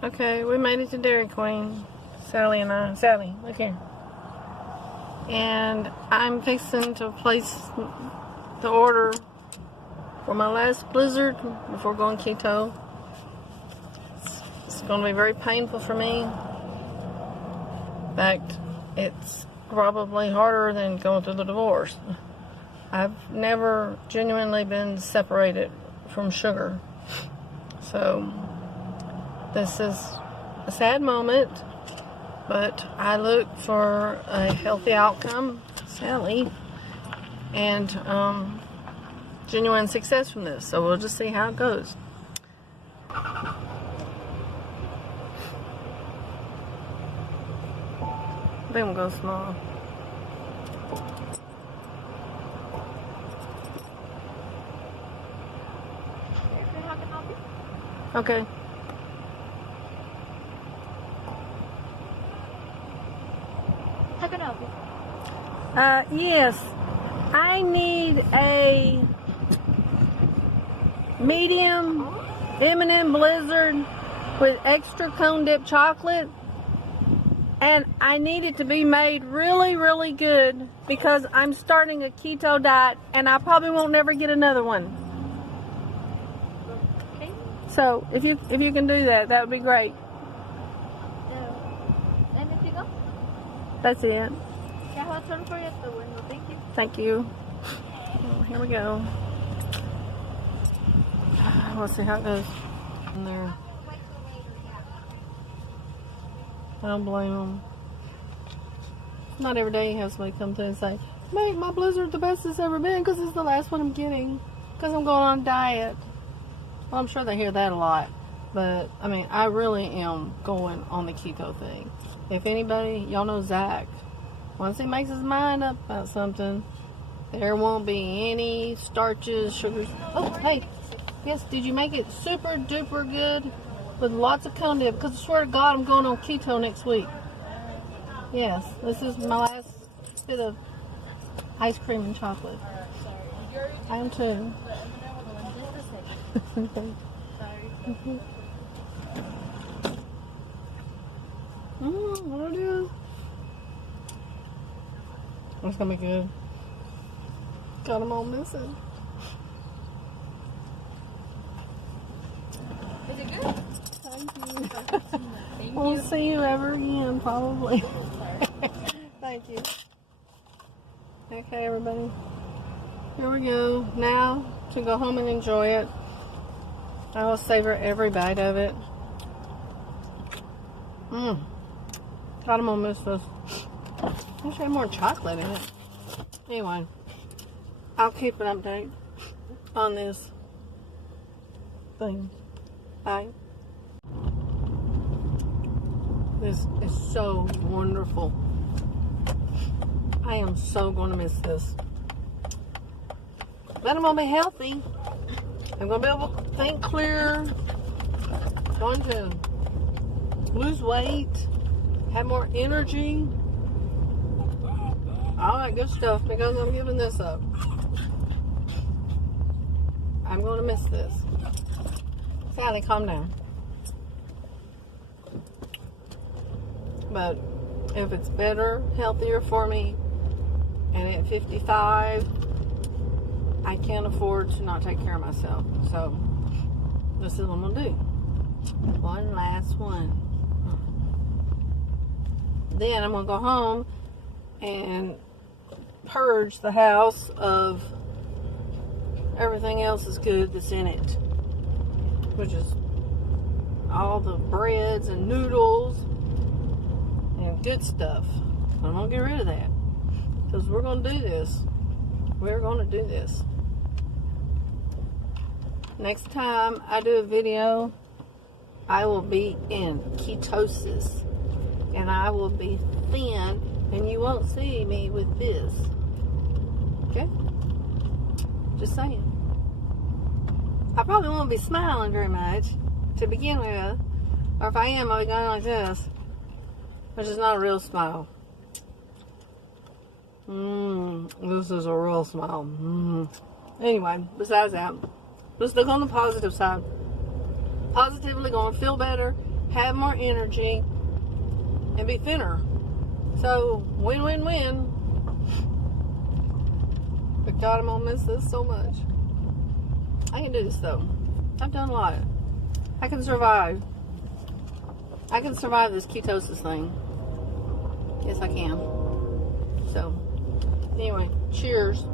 Okay, we made it to Dairy Queen. Sally and I. Sally, look here. And I'm fixing to place the order for my last blizzard before going keto. It's going to be very painful for me. In fact, it's probably harder than going through the divorce. I've never genuinely been separated from sugar. So, this is a sad moment, but I look for a healthy outcome, Sally, and genuine success from this. So we'll just see how it goes. I think we'll go small. Okay. How can I help you? Yes. I need a medium M&M Blizzard with extra cone dip chocolate. And I need it to be made really, really good because I'm starting a keto diet and I probably won't never get another one. Okay. So if you can do that, that would be great. Anything else? That's it. Yeah, I'll turn for you at the window. Thank you. Thank you. Oh, here we go. Let's see how it goes. In there. I don't blame them. Not every day you have somebody come through and say, "Make my blizzard the best it's ever been because it's the last one I'm getting because I'm going on a diet." Well, I'm sure they hear that a lot. But, I mean, I really am going on the keto thing. If anybody, y'all know Zach, once he makes his mind up about something, there won't be any starches, sugars. Oh, hey, yes, did you make it super duper good with lots of cone dip? Because I swear to God, I'm going on keto next week. Yes, this is my last bit of ice cream and chocolate. I am too. Okay. What do I do? It's gonna be good. Got them all missing. Is it good? Thank you. We'll see you ever again, probably. Thank you. Okay, everybody. Here we go. Now to go home and enjoy it. I will savor every bite of it. God, I'm gonna miss this. I wish I had more chocolate in it. Anyway, I'll keep an update on this thing. Bye. This is so wonderful. I am so going to miss this. But I'm going to be healthy. I'm going to be able to think clear. Going to lose weight. Have more energy. All that good stuff because I'm giving this up. I'm going to miss this. Sally, calm down. But if it's better, healthier for me, and at 55, I can't afford to not take care of myself. So, this is what I'm going to do. One last one. Then I'm going to go home and purge the house of everything else is good that's in it. Which is all the breads and noodles and good stuff. I'm going to get rid of that. Because we're going to do this. We're going to do this. Next time I do a video, I will be in ketosis. And I will be thin. And you won't see me with this. Okay? Just saying. I probably won't be smiling very much to begin with. Or if I am, I'll be going like this. Which is not a real smile. This is a real smile. Anyway, besides that, let's look on the positive side. Positively going to feel better, have more energy, and be thinner. So, win-win-win. But God, I'm gonna miss this so much. I can do this though. I've done a lot. I can survive. I can survive this ketosis thing. Yes, I can. So, anyway, cheers.